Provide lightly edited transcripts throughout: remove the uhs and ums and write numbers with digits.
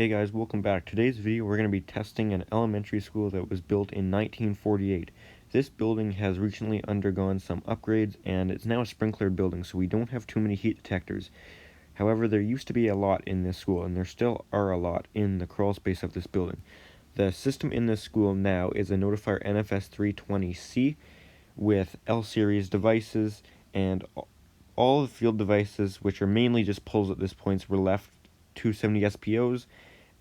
Hey guys, welcome back. Today's video we're going to be testing an elementary school that was built in 1948. This building has recently undergone some upgrades and it's now a sprinklered building, so we don't have too many heat detectors. However, there used to be a lot in this school, and there still are a lot in the crawl space of this building. The system in this school now is a Notifier NFS 320C with L-series devices, and all the field devices, which are mainly just pulls at this point, were left 270 SPOs,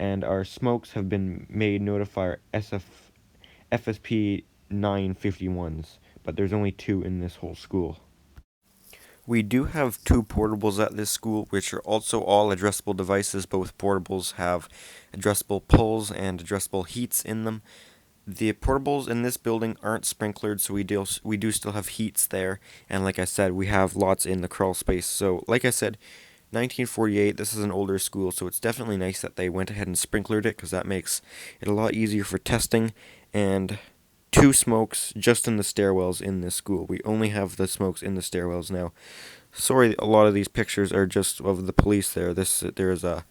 and our smokes have been made Notifier FSP 951s, but there's only 2 in this whole school. We do have 2 portables at this school, which are also all addressable devices. Both portables have addressable pulls and addressable heats in them. The portables in this building aren't sprinklered, so we do still have heats there, and like I said, we have lots in the crawl space. So like I said, 1948, this is an older school, so it's definitely nice that they went ahead and sprinklered it, because that makes it a lot easier for testing. And 2 smokes just in the stairwells in this school. We only have the smokes in the stairwells now. Sorry, a lot of these pictures are just of the police there. There's a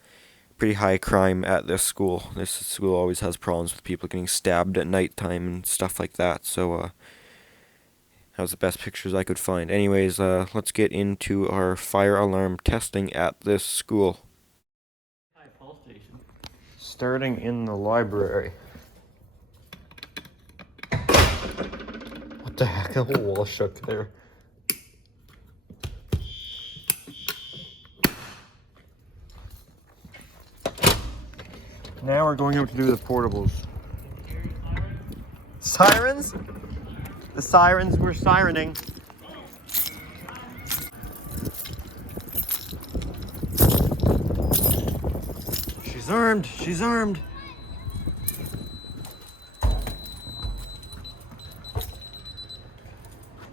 pretty high crime at this school. This school always has problems with people getting stabbed at nighttime and stuff like that, so that was the best pictures I could find. Anyways, let's get into our fire alarm testing at this school. Starting in the library. What the heck? The whole wall shook there. Now we're going up to do the portables. Sirens? The sirens were sirening. She's armed. She's armed.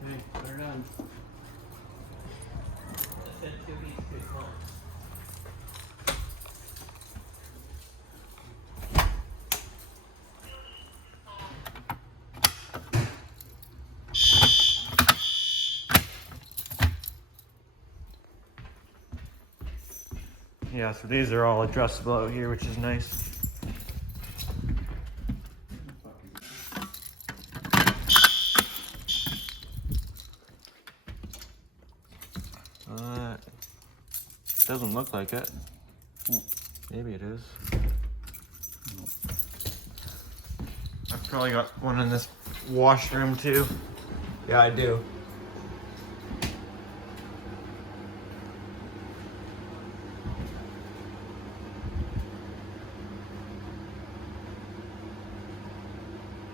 Okay, we're done. I said 2 beats too small. Yeah, so these are all adjustable out here, which is nice. Doesn't look like it. Maybe it is. I've probably got one in this washroom too. Yeah, I do.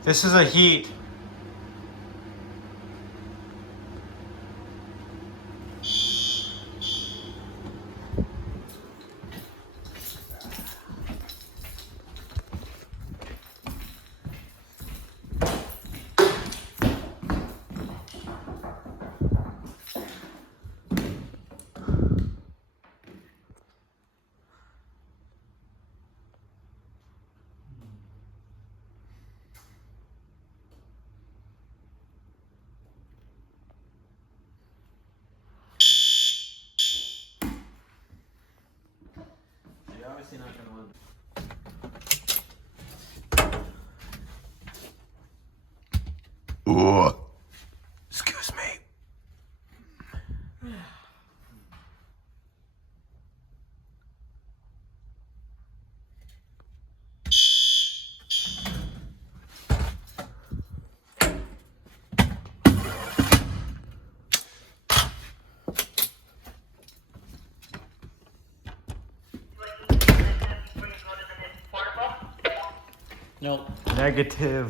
This is a heat. You're obviously not going to want Ooh. Excuse me. Nope. Negative.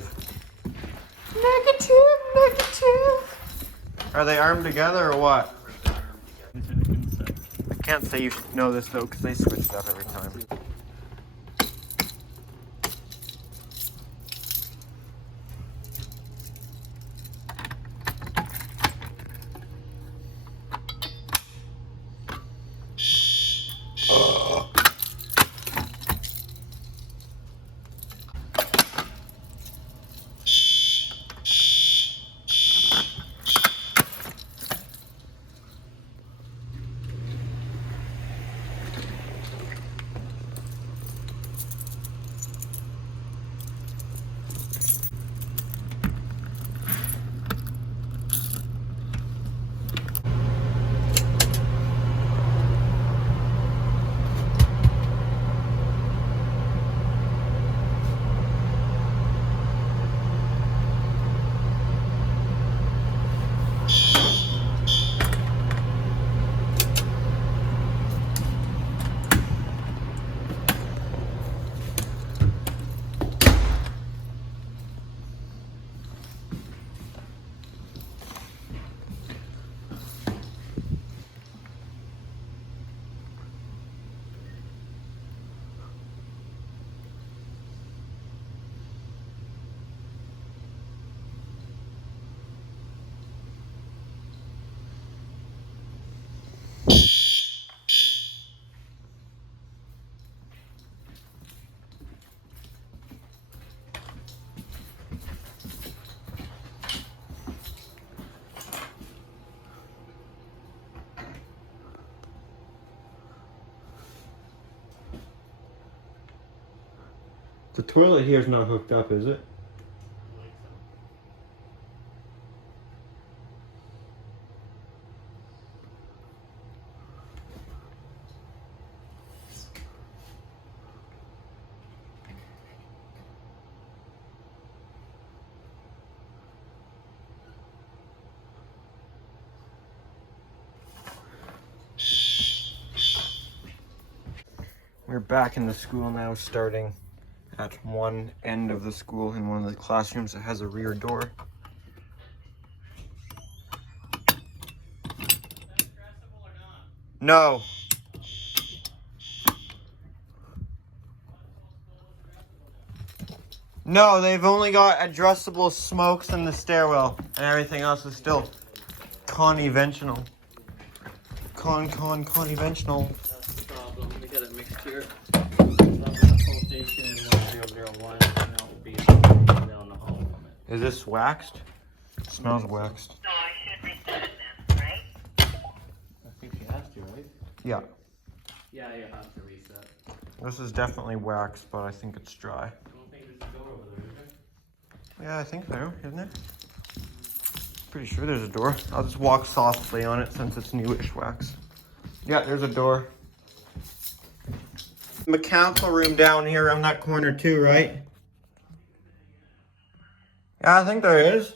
Negative. Are they armed together or what? I can't say you should know this though, because they switch it up every time. The toilet here is not hooked up, is it? We're back in the school now, starting at one end of the school in one of the classrooms that has a rear door. No. No, they've only got addressable smokes in the stairwell, and everything else is still conventional. Conventional. That's the problem. We got a mixture. Full station in 1001, and that will be down the hall from it. Is this waxed? It smells waxed. So I should reset this, right? I think she has to, right? Yeah. Yeah, you have to reset. This is definitely waxed, but I think it's dry. I don't think there's a door over there, is there? Yeah, I think so, isn't it? Pretty sure there's a door. I'll just walk softly on it since it's newish wax. Yeah, there's a door. Mechanical room down here on that corner too, right? Yeah, I think there is.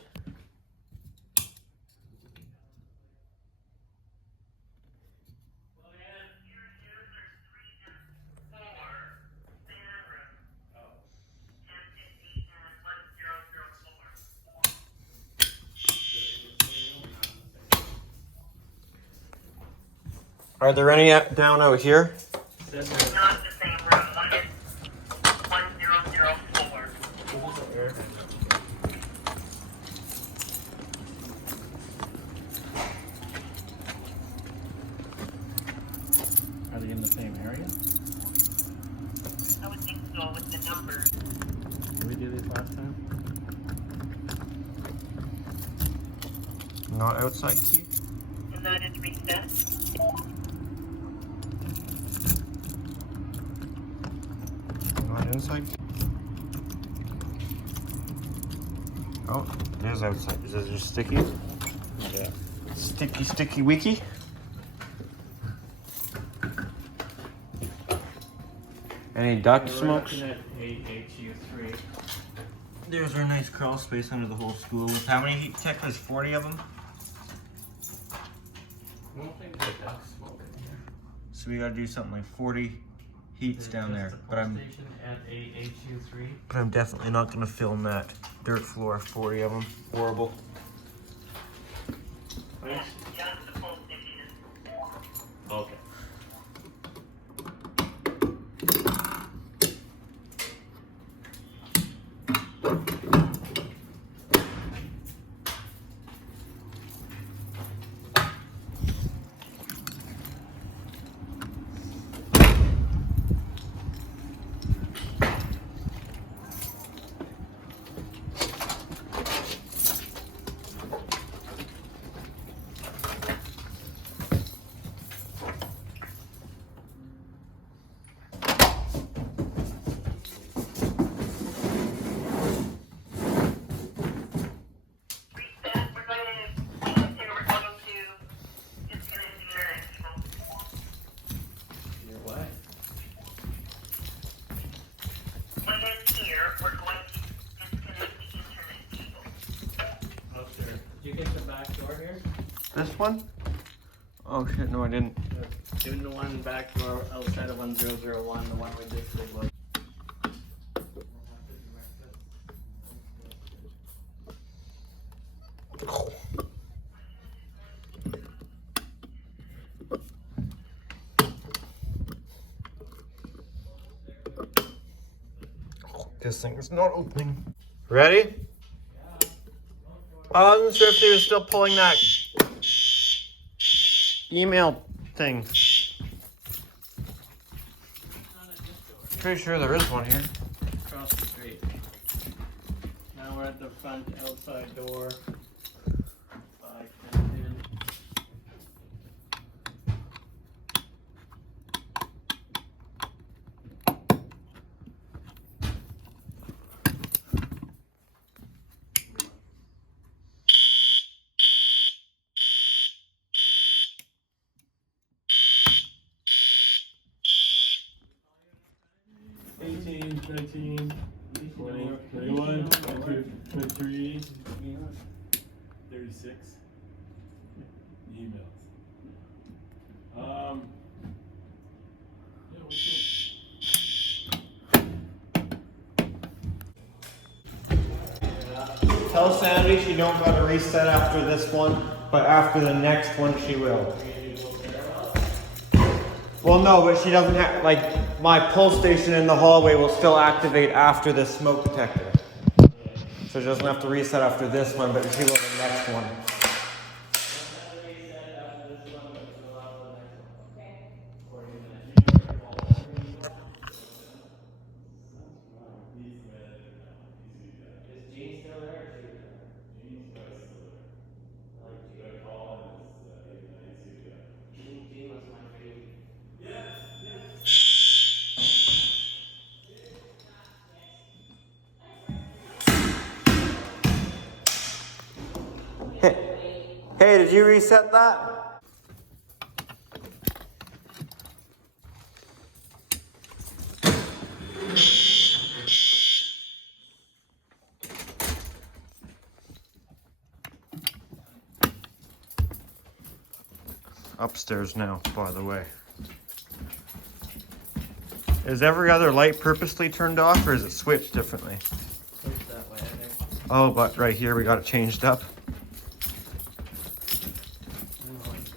Are there any down out here? Says Not the same room. One is 1004. Are they in the same area? I would think so with the numbers. Did we do this last time? Not outside key? And that is reset. Not inside key? Oh, it is outside. Is it just sticky? Yeah. Sticky wiki? Any duct smokes? Looking at AHU3. There's our nice crawl space under the whole school. With how many heat detectors? 40 of them? I don't think there's duct smoke in here. So we gotta do something like 40 heats down there. But I'm Station at AHU3. definitely not gonna film that dirt floor. 40 of them. Horrible. Right? Just the full station. Okay. Reset. We're going to disconnect the internet cable. Your what? When it's here, we're going to disconnect the internet cable. Oh, sure. Did you get the back door here? This one? Oh shit, no I didn't. Even the one back door outside of 1001, the one we just did was. This thing is not opening. Ready? I wasn't sure if he was still pulling that email thing. Pretty sure there is one here. Across the street. Now we're at the front outside door. 5, 10, 10. 18, 19, 20, 21, 22, 23, 36 emails. Yeah, we Tell Sandy she don't gotta reset after this one, but after the next one she will. Well, no, but she doesn't have, like, my pull station in the hallway will still activate after the smoke detector. So she doesn't have to reset after this one, but she will the next one. Hey, did you reset that? Upstairs now, by the way. Is every other light purposely turned off, or is it switched differently? Switch that way, I think. Oh, but right here we got it changed up. I don't know what you did.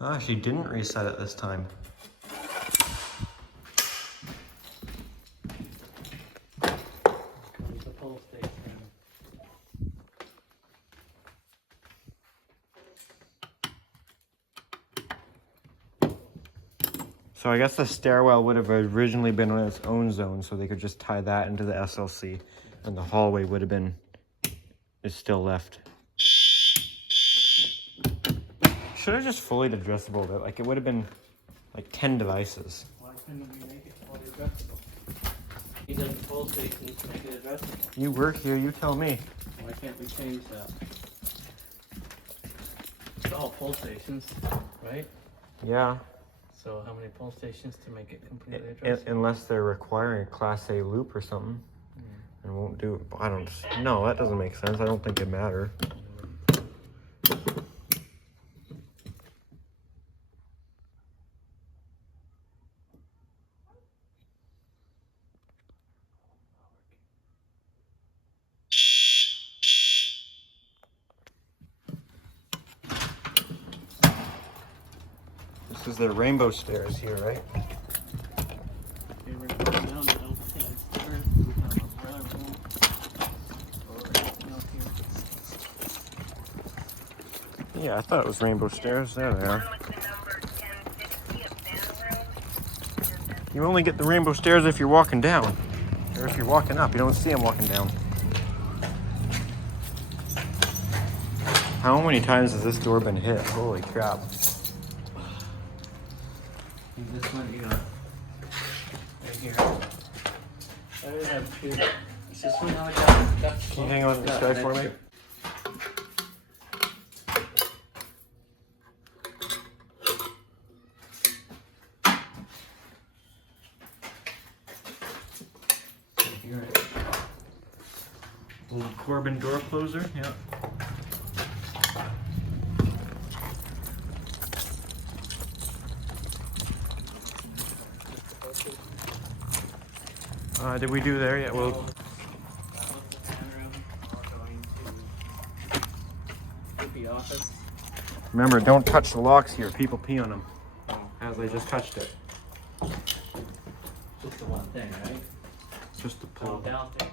Ah, she didn't reset it this time. Comes the pull station. So I guess the stairwell would have originally been on its own zone, so they could just tie that into the SLC, and the hallway would have been, is still left. Should have just fully addressable it. Like, it would have been like 10 devices. Why couldn't we make it fully addressable? He does the pull stations to make it addressable. You work here, you tell me. Why can't we change that? It's all pull stations, right? Yeah, So how many pull stations to make it completely addressable? unless they're requiring a Class A loop or something. And won't do it. I don't, no, that doesn't make sense. I don't think it matters. This is their rainbow stairs here, right? Okay, we're going down the outside stairs. We have a brother room. Or anything else here? Yeah, I thought it was rainbow stairs. There they are. One with the number 1050 of Van Road. You only get the rainbow stairs if you're walking down. Or if you're walking up. You don't see them walking down. How many times has this door been hit? Holy crap. And this one you got right here. I didn't have two. Is this one how I got? Can you hang on to this guy for me? Little Corbin door closer, yeah. Did we do there yet? Well, That was the fan room. All going to the office. remember, don't touch the locks here. People pee on them. As I just touched it. Just the one thing, right? Just the Oh, pull. downstairs.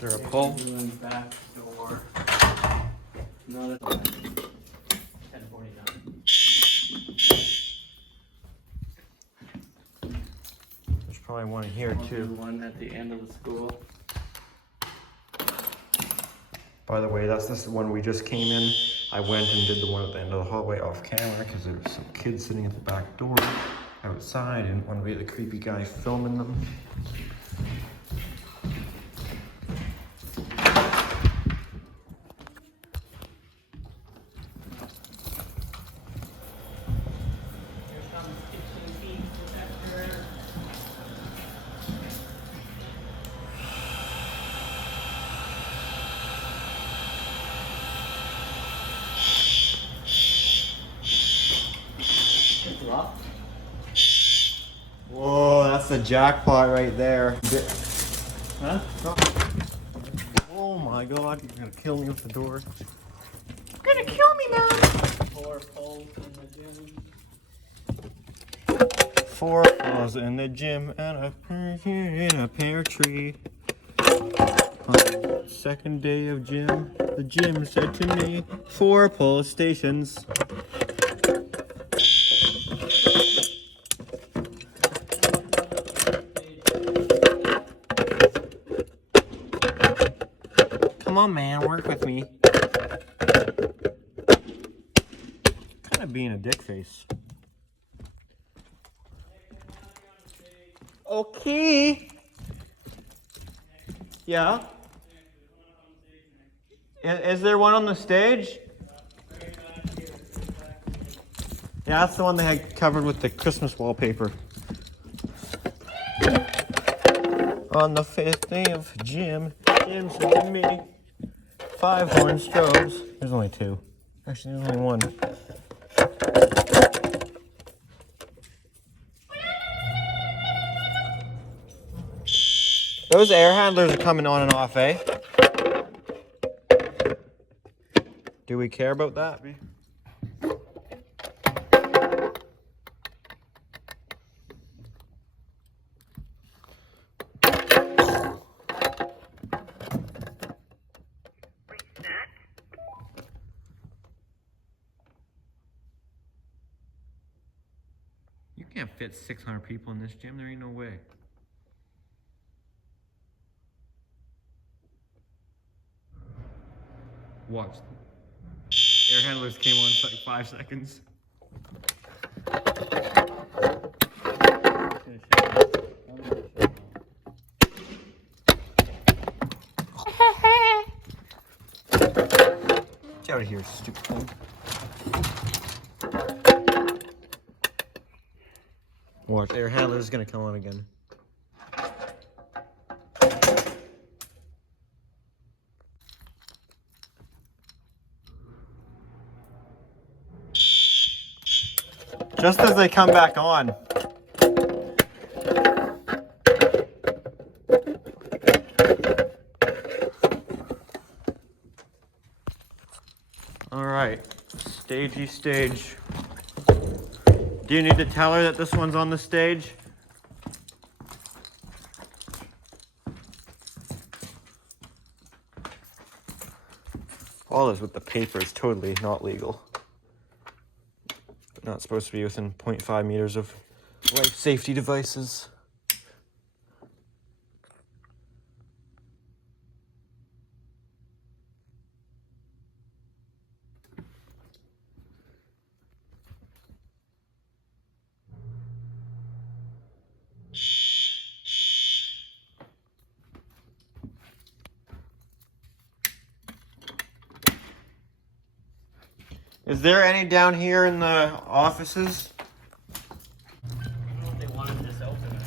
there a pull? Doing back door. Not at 10:49. There's probably one here I'll do too. one at the end of the school. By the way, that's this one we just came in. I went and did the one at the end of the hallway off camera because there was some kids sitting at the back door outside. I didn't want to be the creepy guy filming them. Here comes kitchen feed detector. It's locked. Whoa, that's the jackpot right there. Huh? Oh my god, you're gonna kill me with the door. Four poles in the gym. 4 balls in the gym and a pear tree. On the second day of gym, the gym said to me, 4 pull stations. Come on, man, work with me. Kind of being a dick face. Okay. Yeah. Is there one on the stage? Yeah, that's the one they had covered with the Christmas wallpaper. On the 5th day of Jim said to me, 5 horn strobes. There's only 2. Actually, there's only 1. Those air handlers are coming on and off, eh? Do we care about that? Reset. You can't fit 600 people in this gym. There ain't no way. Watch. Air handlers came on for like 5 seconds. Get out of here, stupid thing. Watch, air handler's gonna come on again. Just as they come back on. All right, stagey stage. Do you need to tell her that this one's on the stage? All this with the paper is totally not legal. Not supposed to be within 0.5 meters of life safety devices. Is there any down here in the offices? I don't know if they wanted this open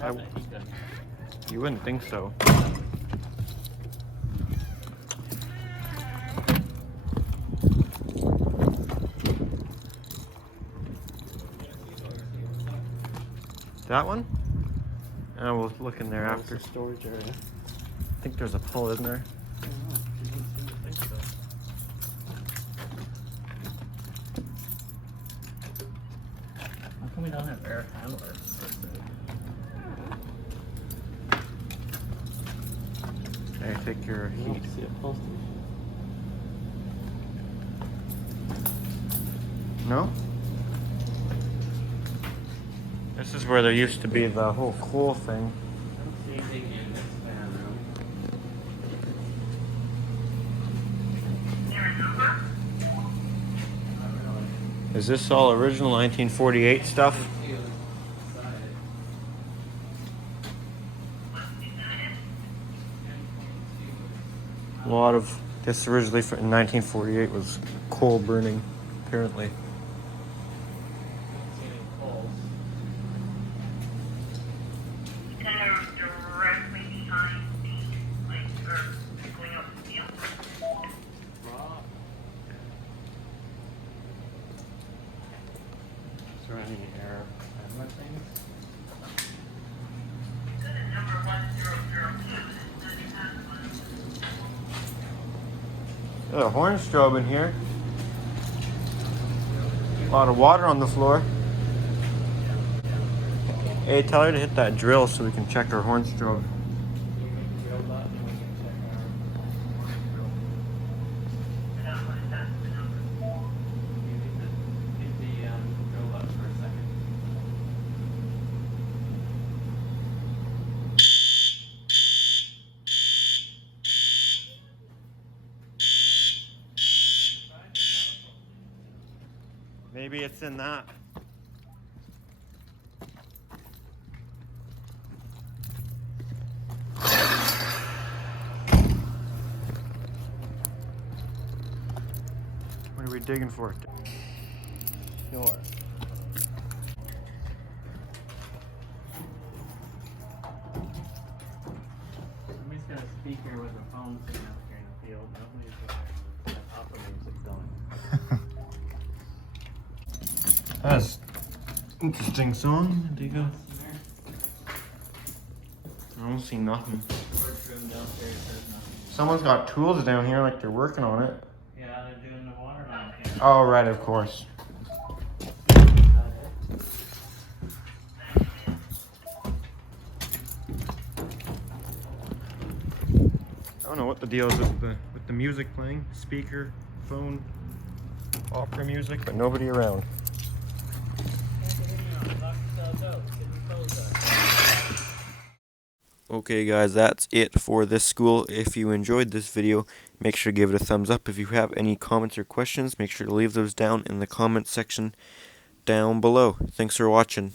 or not. You wouldn't think so. That one? And we'll look in there after. Storage area. I think there's a pull, isn't there? How come we don't have air handlers? They take care of heat. See it posted. No? This is where there used to be the whole cool thing. I don't see anything in this fan room. Is there a number? Not really. Is this all original 1948 stuff? See what's inside it. What's beside it? A lot of this originally in 1948 was coal burning, apparently. Don't see any poles. Kind of directly behind the, like, or going up the field. Raw. Surrounding air. What things? Good, and number 1002, that's the past one. There's a horn strobe in here. A lot of water on the floor. Hey, tell her to hit that drill so we can check our horn strobe. Drill button, we can check our And that one, that's the number. You need to hit the drill button for a second. Maybe it's in that. What are we digging for? Sure. Somebody's got a speaker with a phone sitting out here in the field. Nobody's got opera music going. That's interesting song. Dig up. I don't see nothing. Storage room downstairs says nothing. Someone's got tools down here like they're working on it. Yeah, they're doing the water line here. Oh, right, of course. I don't know what the deal is with the music playing. Speaker, phone, opera music, but nobody around. Okay guys, that's it for this school. If you enjoyed this video, make sure to give it a thumbs up. If you have any comments or questions, make sure to leave those down in the comment section down below. Thanks for watching.